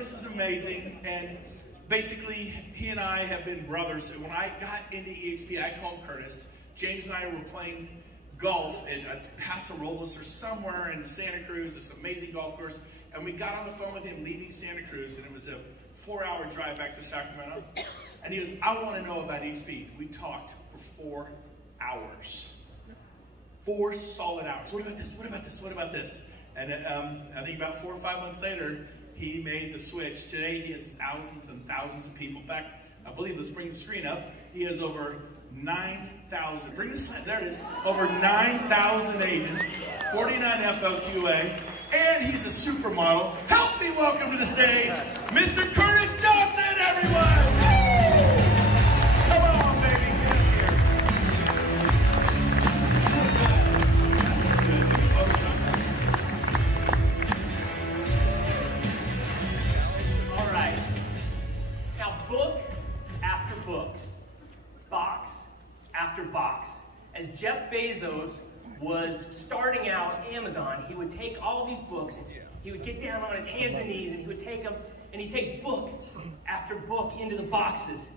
Curtis is amazing, and basically, he and I have been brothers. When I got into eXp, I called Curtis. James and I were playing golf at Paso Robles or somewhere in Santa Cruz, this amazing golf course, and we got on the phone with him leaving Santa Cruz, and it was a 4-hour drive back to Sacramento, and he goes, I want to know about eXp. We talked for 4 hours. 4 solid hours. What about this? What about this? What about this? And I think about 4 or 5 months later, he made the switch. Today, he has thousands and thousands of people. In fact, I believe, let's bring the screen up. He has over 9,000. Bring the slide. There it is. Over 9,000 agents, 49 FLQA, and he's a supermodel. Help me welcome to the stage, Mr. Curtis Janson, everyone! Come on, baby. Get up here. All right. Now, book after book, box after box. As Jeff Bezos was starting out Amazon, he would take all these books, he would get down on his hands and knees, and he would take them, and he'd take book after book into the boxes.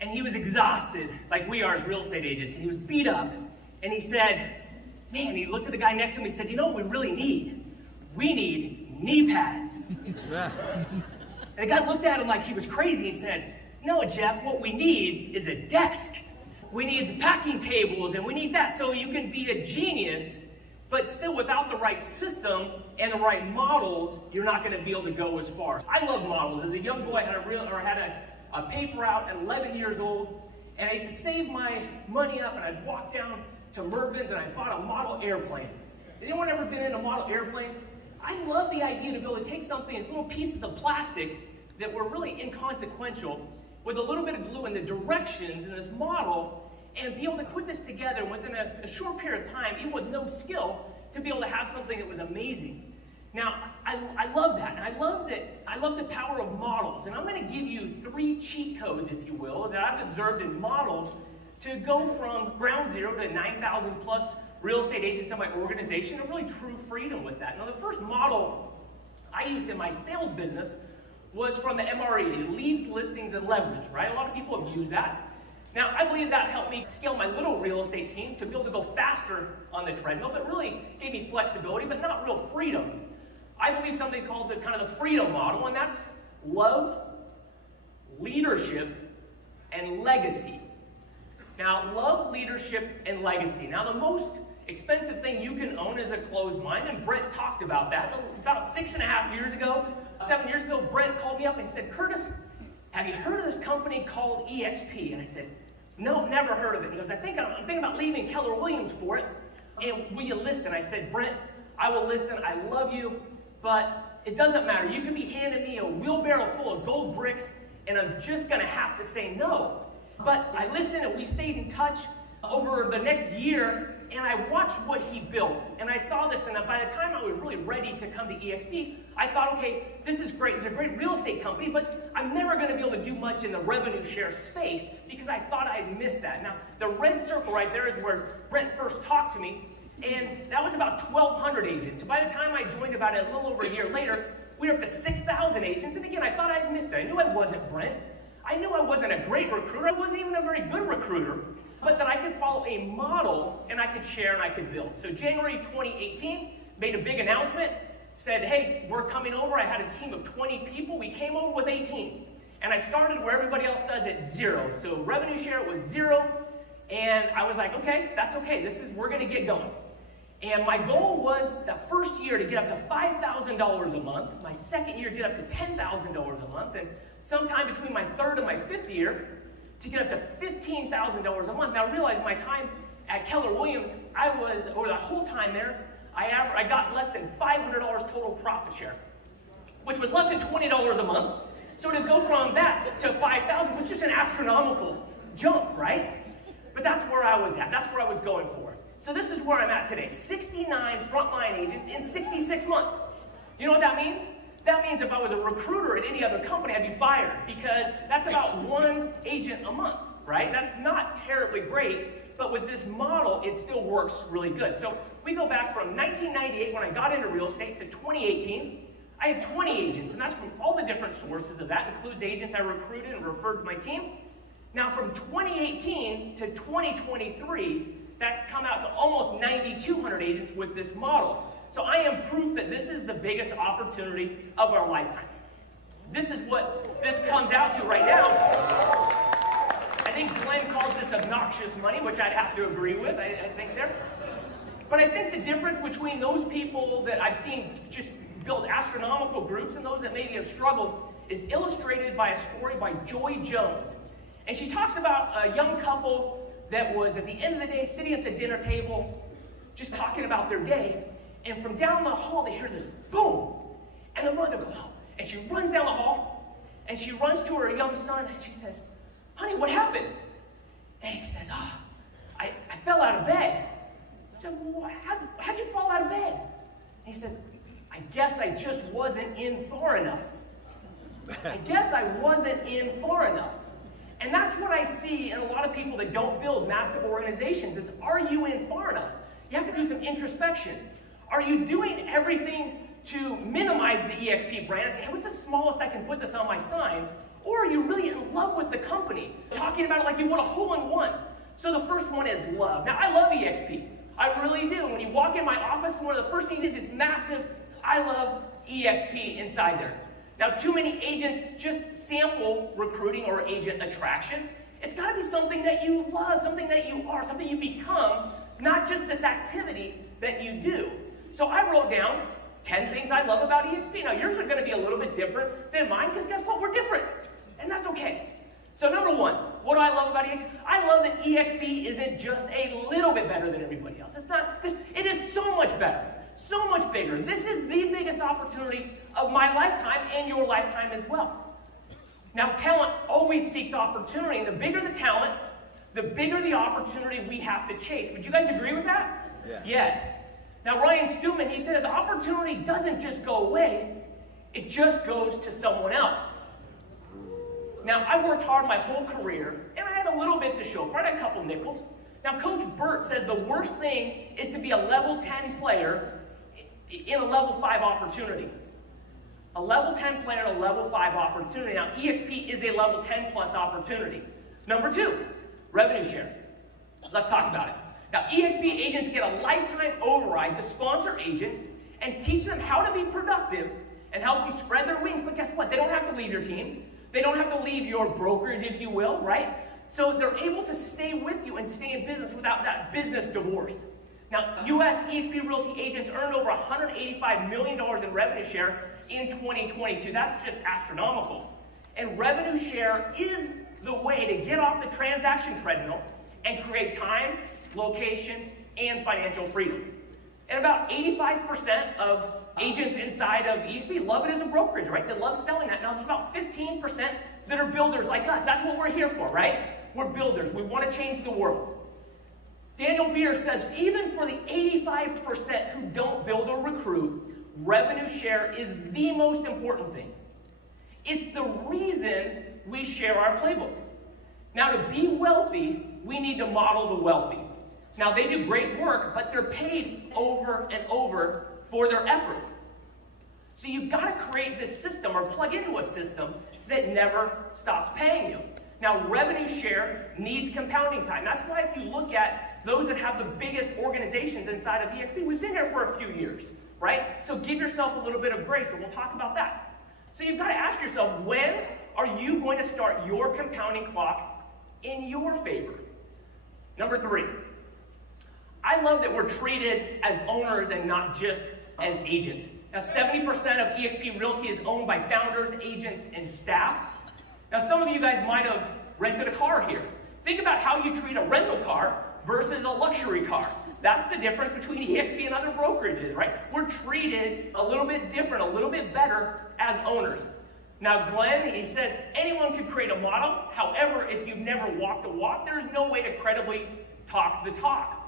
And he was exhausted, like we are as real estate agents, and he was beat up, and he said, man, he looked at the guy next to him, he said, you know what we really need? We need knee pads. And the guy looked at him like he was crazy. He said, no, Jeff, what we need is a desk. We need packing tables, and we need that. So you can be a genius, but still without the right system and the right models, you're not going to be able to go as far. I love models. As a young boy, I had a paper route at 11 years old, and I used to save my money up, and I'd walk down to Mervin's, and I bought a model airplane. Has anyone ever been into model airplanes? I love the idea to be able to take something, these little pieces of plastic that were really inconsequential, with a little bit of glue in the directions in this model, and be able to put this together within a short period of time, even with no skill, to be able to have something that was amazing. Now, I love that, and I love the power of models, and I'm going to give you 3 cheat codes, if you will, that I've observed in models to go from ground zero to 9,000 plus real estate agents in my organization, and really true freedom with that. Now, the first model I used in my sales business was from the MRE, Leads, Listings, and Leverage, right? A lot of people have used that. Now, I believe that helped me scale my little real estate team to be able to go faster on the treadmill, but really gave me flexibility, but not real freedom. I believe something called the kind of the freedom model, and that's love, leadership, and legacy. Now, love, leadership, and legacy. Now, the most expensive thing you can own is a closed mind, and Brent talked about that. About 6.5 years ago, 7 years ago, Brent called me up and said, Curtis, have you heard of this company called eXp? And I said, no, never heard of it. He goes, I'm thinking about leaving Keller Williams for it, and will you listen? I said, Brent, I will listen, I love you, but it doesn't matter. You could be handing me a wheelbarrow full of gold bricks, and I'm just gonna have to say no. But I listened, and we stayed in touch over the next year, and I watched what he built, and I saw this, and by the time I was really ready to come to eXp, I thought, okay, this is great. It's a great real estate company, but I'm never going to be able to do much in the revenue share space because I thought I'd missed that. Now, the red circle right there is where Brent first talked to me, and that was about 1,200 agents. And by the time I joined about a little over a year later, we were up to 6,000 agents, and again, I thought I'd missed it. I knew I wasn't Brent. I knew I wasn't a great recruiter. I wasn't even a very good recruiter, but that I could follow a model, and I could share, and I could build. So January 2018, made a big announcement, said, hey, we're coming over. I had a team of 20 people. We came over with 18. And I started where everybody else does at 0. So revenue share was 0. And I was like, okay, that's okay. We're going to get going. And my goal was the first year to get up to $5,000 a month. My second year, get up to $10,000 a month. And sometime between my third and my fifth year, to get up to $15,000 a month. Now realize my time at Keller Williams, over the whole time there, I got less than $500 total profit share, which was less than $20 a month. So to go from that to $5,000 was just an astronomical jump, right? But that's where I was at. That's where I was going for. So this is where I'm at today. 69 frontline agents in 66 months. You know what that means? That means if I was a recruiter at any other company, I'd be fired because that's about 1 agent a month, right? That's not terribly great, but with this model, it still works really good. So we go back from 1998 when I got into real estate to 2018. I had 20 agents, and that's from all the different sources of that. Includes agents I recruited and referred to my team. Now from 2018 to 2023, that's come out to almost 9,200 agents with this model. So I am proof that this is the biggest opportunity of our lifetime. This is what this comes out to right now. I think Glenn calls this obnoxious money, which I'd have to agree with, I think there. But I think the difference between those people that I've seen just build astronomical groups and those that maybe have struggled is illustrated by a story by Joy Jones. And she talks about a young couple that was at the end of the day sitting at the dinner table just talking about their day, and from down the hall they hear this boom, and the mother goes, oh, and she runs down the hall and she runs to her young son and she says, honey, what happened? And he says, oh, I fell out of bed. She says, well, how'd you fall out of bed? And he says, I guess I just wasn't in far enough. I guess I wasn't in far enough. And that's what I see in a lot of people that don't build massive organizations. It's, are you in far enough? You have to do some introspection. Are you doing everything to minimize the eXp brand and say, hey, what's the smallest I can put this on my sign? Or are you really in love with the company? Talking about it like you want a hole-in-one. So the first one is love. Now, I love eXp. I really do. When you walk in my office, one of the first things is massive. I love eXp inside there. Now, too many agents just sample recruiting or agent attraction. It's got to be something that you love, something that you are, something you become, not just this activity that you do. So I wrote down 10 things I love about eXp. Now, yours are going to be a little bit different than mine because guess what? We're different, and that's okay. So number one, what do I love about eXp? I love that eXp isn't just a little bit better than everybody else. It's not. It is so much better. So much bigger. This is the biggest opportunity of my lifetime and your lifetime as well. Now, talent always seeks opportunity, and the bigger the talent, the bigger the opportunity we have to chase. Would you guys agree with that? Yeah. Yes. Now, Ryan Stewman, he says, opportunity doesn't just go away, it just goes to someone else. Now, I worked hard my whole career, and I had a little bit to show for it. I had a couple nickels. Now, Coach Burt says the worst thing is to be a level 10 player in a level 5 opportunity. A level 10 player in a level 5 opportunity. Now, eXp is a level 10 plus opportunity. Number two, revenue share. Let's talk about it. Now, eXp agents get a lifetime override to sponsor agents and teach them how to be productive and help them spread their wings. But guess what? They don't have to leave your team. They don't have to leave your brokerage, if you will, right? So they're able to stay with you and stay in business without that business divorce. Now, U.S. eXp Realty agents earned over $185 million in revenue share in 2022. That's just astronomical. And revenue share is the way to get off the transaction treadmill and create time, location, and financial freedom. And about 85% of agents inside of eXp love it as a brokerage, right? They love selling that. Now, there's about 15% that are builders like us. That's what we're here for, right? We're builders. We want to change the world. Daniel Beer says, even for the 85% who don't build or recruit, revenue share is the most important thing. It's the reason we share our playbook. Now, to be wealthy, we need to model the wealthy. Now, they do great work, but they're paid over and over for their effort. So you've got to create this system or plug into a system that never stops paying you. Now, revenue share needs compounding time. That's why if you look at those that have the biggest organizations inside of eXp, we've been here for a few years, right? So give yourself a little bit of grace, and we'll talk about that. So you've got to ask yourself, when are you going to start your compounding clock in your favor? Number three, I love that we're treated as owners and not just as agents. Now, 70% of eXp Realty is owned by founders, agents, and staff. Now, some of you guys might have rented a car here. Think about how you treat a rental car versus a luxury car. That's the difference between eXp and other brokerages, right? We're treated a little bit different, a little bit better as owners. Now, Glenn, he says anyone can create a model. However, if you've never walked the walk, there's no way to credibly talk the talk.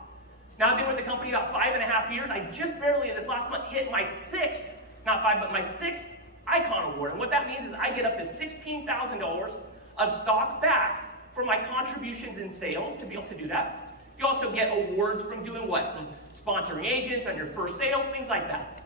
Now, I've been with the company about 5.5 years. I just barely, this last month, hit my sixth, not five, but my sixth Icon Award. And what that means is I get up to $16,000 of stock back for my contributions in sales to be able to do that. You also get awards from doing what? From sponsoring agents on your first sales, things like that.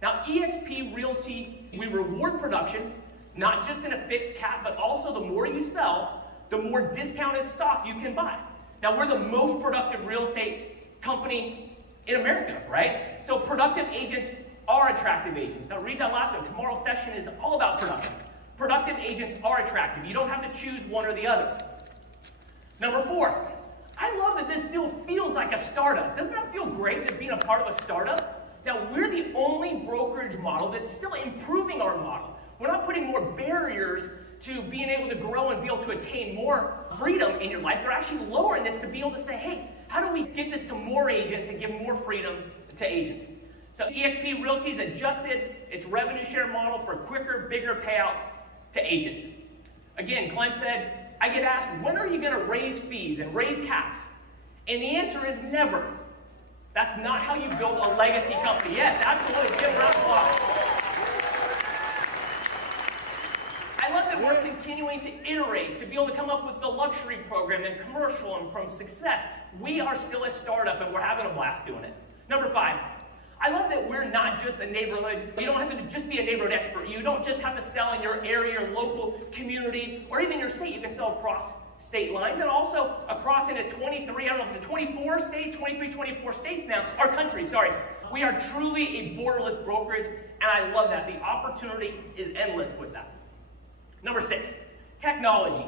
Now, eXp Realty, we reward production, not just in a fixed cap, but also the more you sell, the more discounted stock you can buy. Now, we're the most productive real estate company in America, right? So productive agents are attractive agents. Now, read that last one. Tomorrow's session is all about production. Productive agents are attractive. You don't have to choose one or the other. Number 4, I love that this still feels like a startup. Doesn't that feel great to be a part of a startup? Now, we're the only brokerage model that's still improving our model. We're not putting more barriers to being able to grow and be able to attain more freedom in your life. They're actually lowering this to be able to say, hey, how do we get this to more agents and give more freedom to agents? So eXp Realty's adjusted its revenue share model for quicker, bigger payouts to agents. Again, Glenn said, I get asked, when are you going to raise fees and raise caps? And the answer is never. That's not how you build a legacy company. Yes, absolutely. Give a round of applause. I love that we're continuing to iterate, to be able to come up with the luxury program and commercial and from success. We are still a startup and we're having a blast doing it. Number 5, I love that we're not just a neighborhood. You don't have to just be a neighborhood expert. You don't just have to sell in your area, your local community, or even your state. You can sell across state lines and also across into 23, I don't know if it's 24 states, 24 states now, or countries, sorry. We are truly a borderless brokerage, and I love that. The opportunity is endless with that. Number 6, technology.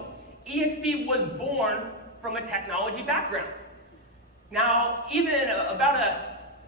eXp was born from a technology background. Now, even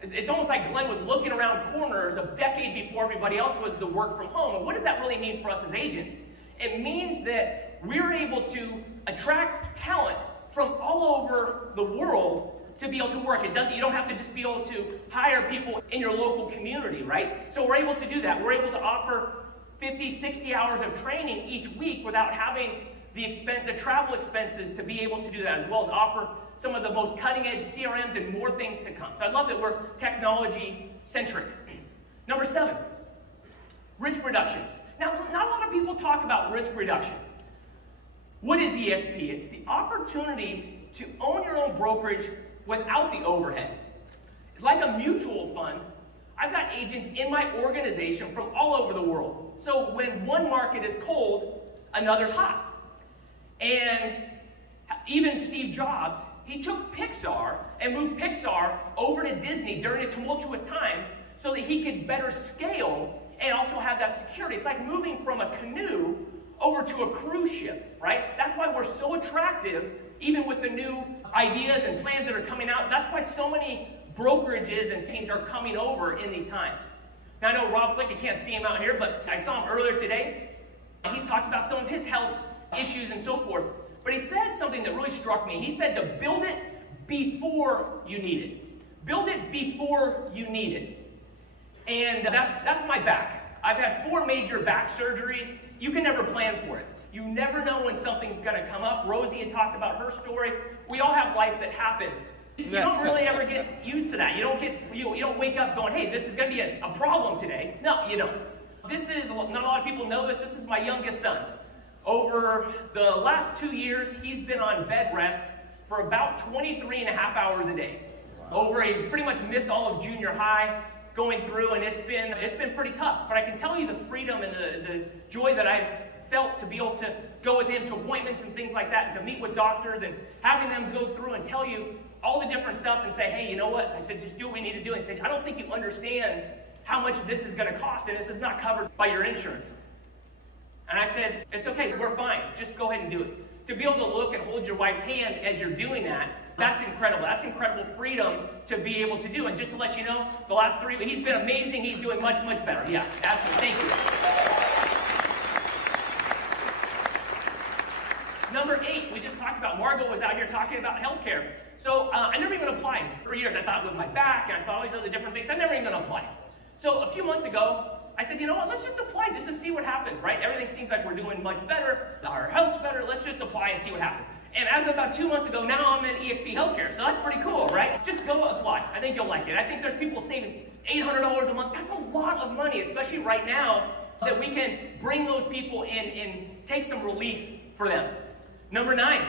it's almost like Glenn was looking around corners a decade before everybody else was to work from home. And what does that really mean for us as agents? It means that we're able to attract talent from all over the world to be able to work. You don't have to just be able to hire people in your local community, right? So we're able to do that. We're able to offer 50, 60 hours of training each week without having the travel expenses to be able to do that, as well as offer some of the most cutting-edge CRMs and more things to come. So I love that we're technology-centric. Number 7, risk reduction. Now, not a lot of people talk about risk reduction. What is eXp? It's the opportunity to own your own brokerage without the overhead. Like a mutual fund, I've got agents in my organization from all over the world. So when one market is cold, another's hot. And even Steve Jobs, he took Pixar and moved Pixar over to Disney during a tumultuous time so that he could better scale and also have that security. It's like moving from a canoe over to a cruise ship, right? That's why we're so attractive, even with the new ideas and plans that are coming out. That's why so many brokerages and teams are coming over in these times. Now, I know Rob Flick, you can't see him out here, but I saw him earlier today, and he's talked about some of his health issues and so forth. But he said something that really struck me. He said to build it before you need it. Build it before you need it. And that's my back. I've had 4 major back surgeries. You can never plan for it. You never know when something's going to come up. Rosie had talked about her story. We all have life that happens. You don't really ever get used to that. You don't wake up going, hey, this is going to be a problem today. No, you don't. Not a lot of people know this. This is my youngest son. Over the last 2 years, he's been on bed rest for about 23 and a half hours a day. Wow. He's pretty much missed all of junior high going through, and it's been pretty tough. But I can tell you the freedom and the joy that I've felt to be able to go with him to appointments and things like that, and to meet with doctors and having them go through and tell you all the different stuff and say, hey, you know what? I said, just do what we need to do. And he said, I don't think you understand how much this is going to cost, and this is not covered by your insurance. And I said, it's okay, we're fine. Just go ahead and do it. To be able to look and hold your wife's hand as you're doing that, that's incredible. That's incredible freedom to be able to do. And just to let you know, the last 3 weeks, he's been amazing. He's doing much, much better. Yeah, absolutely. Thank you. Number 8, we just talked about. Margot was out here talking about healthcare. So I never even applied. For years, I thought with my back, and I thought all these other different things. I never even applied. So a few months ago, I said, you know what, let's just apply just to see what happens, right? Everything seems like we're doing much better. Our health's better. Let's just apply and see what happens. And as of about 2 months ago, now I'm in eXp Healthcare. So that's pretty cool, right? Just go apply. I think you'll like it. I think there's people saving $800 a month. That's a lot of money, especially right now, that we can bring those people in and take some relief for them. Number 9,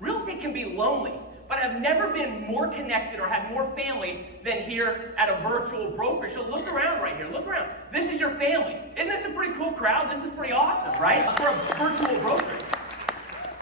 real estate can be lonely. But but I've never been more connected or had more family than here at a virtual brokerage. So look around right here. Look around. This is your family. Isn't this a pretty cool crowd? This is pretty awesome, right? For a virtual brokerage.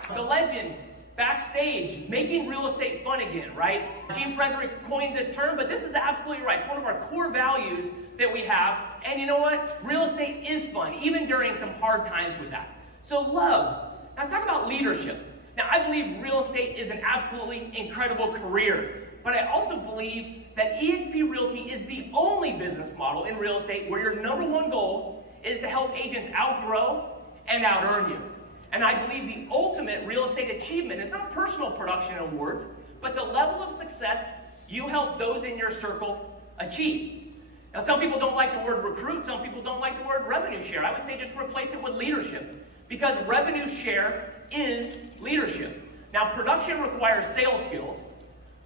The legend backstage, making real estate fun again, right? Gene Frederick coined this term, but this is absolutely right. It's one of our core values that we have. And you know what? Real estate is fun, even during some hard times with that. So love. Now let's talk about leadership. Now I believe real estate is an absolutely incredible career, but I also believe that eXp Realty is the only business model in real estate where your number one goal is to help agents outgrow and out-earn you. And I believe the ultimate real estate achievement is not personal production awards, but the level of success you help those in your circle achieve. Now, some people don't like the word recruit. Some people don't like the word revenue share. I would say just replace it with leadership, because revenue share is leadership. Now, production requires sales skills.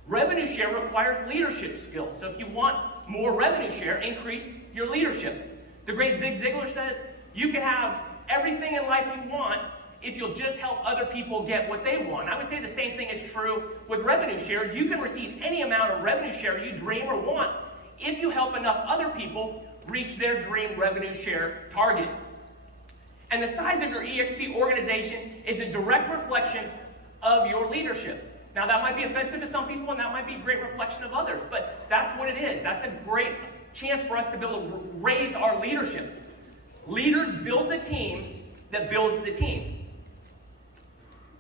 Revenue share requires leadership skills. So if you want more revenue share, increase your leadership. The great Zig Ziglar says, you can have everything in life you want if you'll just help other people get what they want. I would say the same thing is true with revenue shares. You can receive any amount of revenue share you dream or want if you help enough other people reach their dream revenue share target. And the size of your eXp organization is a direct reflection of your leadership. Now that might be offensive to some people and that might be a great reflection of others, but that's what it is. That's a great chance for us to be able to raise our leadership. Leaders build the team that builds the team.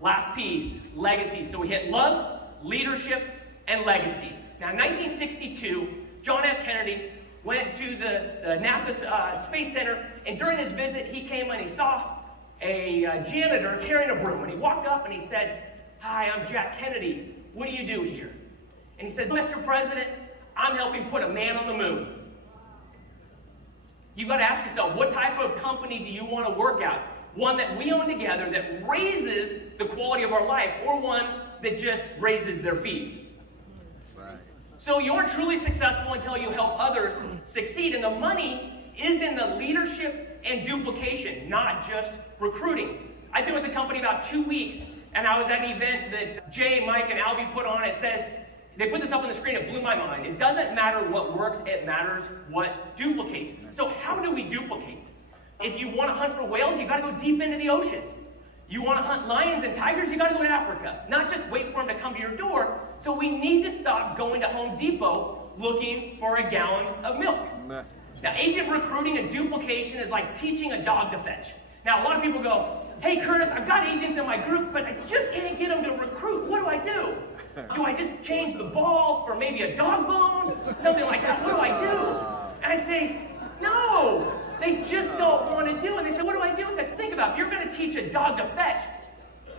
Last piece, legacy. So we hit love, leadership, and legacy. Now in 1962, John F. Kennedy went to the NASA Space Center, and during his visit, he came and he saw a janitor carrying a broom, and he walked up and he said, "Hi, I'm Jack Kennedy. What do you do here?" And he said, "Mr. President, I'm helping put a man on the moon." You've got to ask yourself, what type of company do you want to work at? One that we own together that raises the quality of our life, or one that just raises their fees? Right. So you aren't truly successful until you help others succeed, and the money is in the leadership and duplication, not just recruiting. I've been with the company about 2 weeks, and I was at an event that Jay, Mike, and Albie put on. It says, they put this up on the screen, it blew my mind. It doesn't matter what works, it matters what duplicates. So how do we duplicate? If you want to hunt for whales, you got to go deep into the ocean. You want to hunt lions and tigers, you got to go to Africa. Not just wait for them to come to your door. So we need to stop going to Home Depot looking for a gallon of milk. Now, agent recruiting and duplication is like teaching a dog to fetch. Now, a lot of people go, "Hey, Curtis, I've got agents in my group, but I just can't get them to recruit. What do I do? Do I just change the ball for maybe a dog bone? Something like that. What do I do?" And I say, no, they just don't want to do it. And they say, "What do I do?" I said, think about it. If you're going to teach a dog to fetch,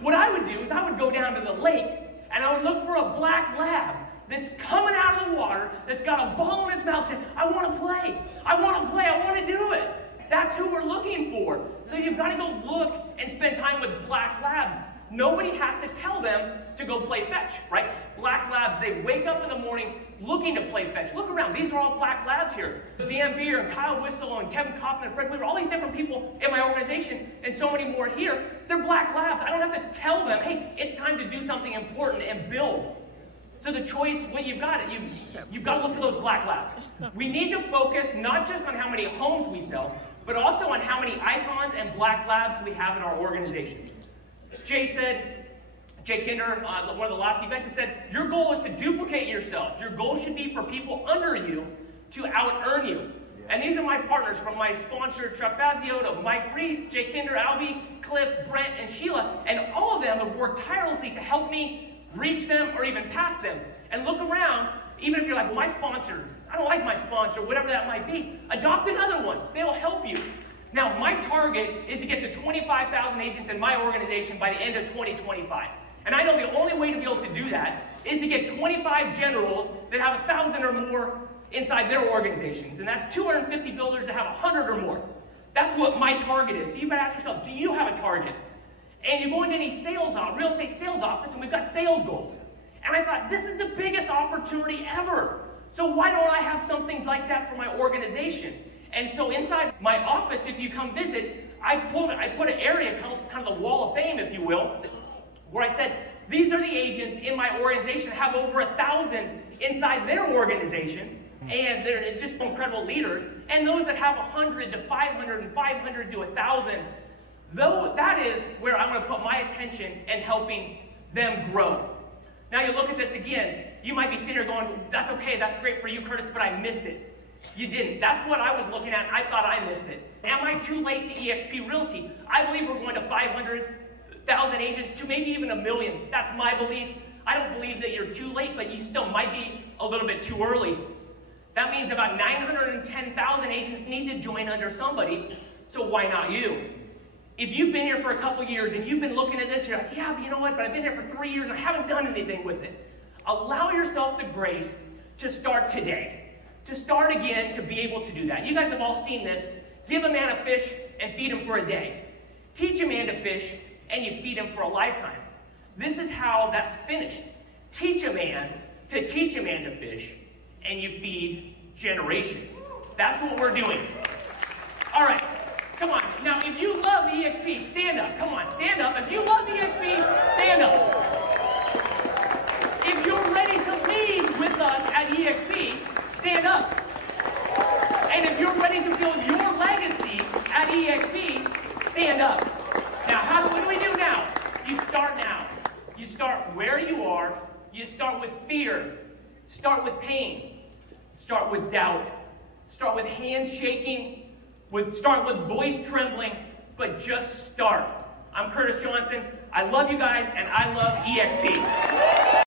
what I would do is I would go down to the lake and I would look for a black lab that's coming out of the water, that's got a ball in its mouth saying, "I want to play. I want to play. I want to do it." That's who we're looking for. So you've got to go look and spend time with black labs. Nobody has to tell them to go play fetch, right? Black labs, they wake up in the morning looking to play fetch. Look around. These are all black labs here. Dan Beer and Kyle Whistle and Kevin Kaufman and Fred Weaver, all these different people in my organization, and so many more here. They're black labs. I don't have to tell them, "Hey, it's time to do something important and build." So the choice, when you've got it, you've got to look for those black labs. We need to focus not just on how many homes we sell, but also on how many icons and black labs we have in our organization. Jay Kinder, one of the last events, he said, your goal is to duplicate yourself. Your goal should be for people under you to out-earn you. Yeah. And these are my partners, from my sponsor, Chuck Fazio, to Mike Reese, Jay Kinder, Albie, Cliff, Brent, and Sheila. And all of them have worked tirelessly to help me reach them or even pass them. And look around, even if you're like, "Well, my sponsor, I don't like my sponsor," whatever that might be, adopt another one. They'll help you. Now, my target is to get to 25,000 agents in my organization by the end of 2025. And I know the only way to be able to do that is to get 25 generals that have 1,000 or more inside their organizations. And that's 250 builders that have 100 or more. That's what my target is. So you've got to ask yourself, do you have a target? And you go into any real estate sales office, and we've got sales goals. And I thought, this is the biggest opportunity ever. So why don't I have something like that for my organization? And so inside my office, if you come visit, I put an area, kind of the wall of fame, if you will, where I said, These are the agents in my organization that have over 1,000 inside their organization, and they're just incredible leaders. And those that have 100 to 500 and 500 to 1,000, though that is where I'm going to put my attention in helping them grow. Now you look at this again, you might be sitting here going, that's okay, that's great for you, Curtis, but I missed it. You didn't. That's what I was looking at, and I thought I missed it. Am I too late to eXp Realty? I believe we're going to 500,000 agents to maybe even 1 million. That's my belief. I don't believe that you're too late, but you still might be a little bit too early. That means about 910,000 agents need to join under somebody, so why not you? If you've been here for a couple years and you've been looking at this, you're like, yeah, but you know what, but I've been here for 3 years and I haven't done anything with it. Allow yourself the grace to start today, to start again, to be able to do that. You guys have all seen this. Give a man a fish and feed him for a day. Teach a man to fish and you feed him for a lifetime. This is how that's finished. Teach a man to teach a man to fish and you feed generations. That's what we're doing. All right. Come on. Now, if you love eXp, stand up. Come on, stand up. If you love eXp, stand up. If you're ready to lead with us at eXp, stand up. And if you're ready to build your legacy at eXp, stand up. Now, what do we do now? You start now. You start where you are. You start with fear. Start with pain. Start with doubt. Start with hands shaking. Start with voice trembling, but just start. I'm Curtis Johnson. I love you guys, and I love eXp.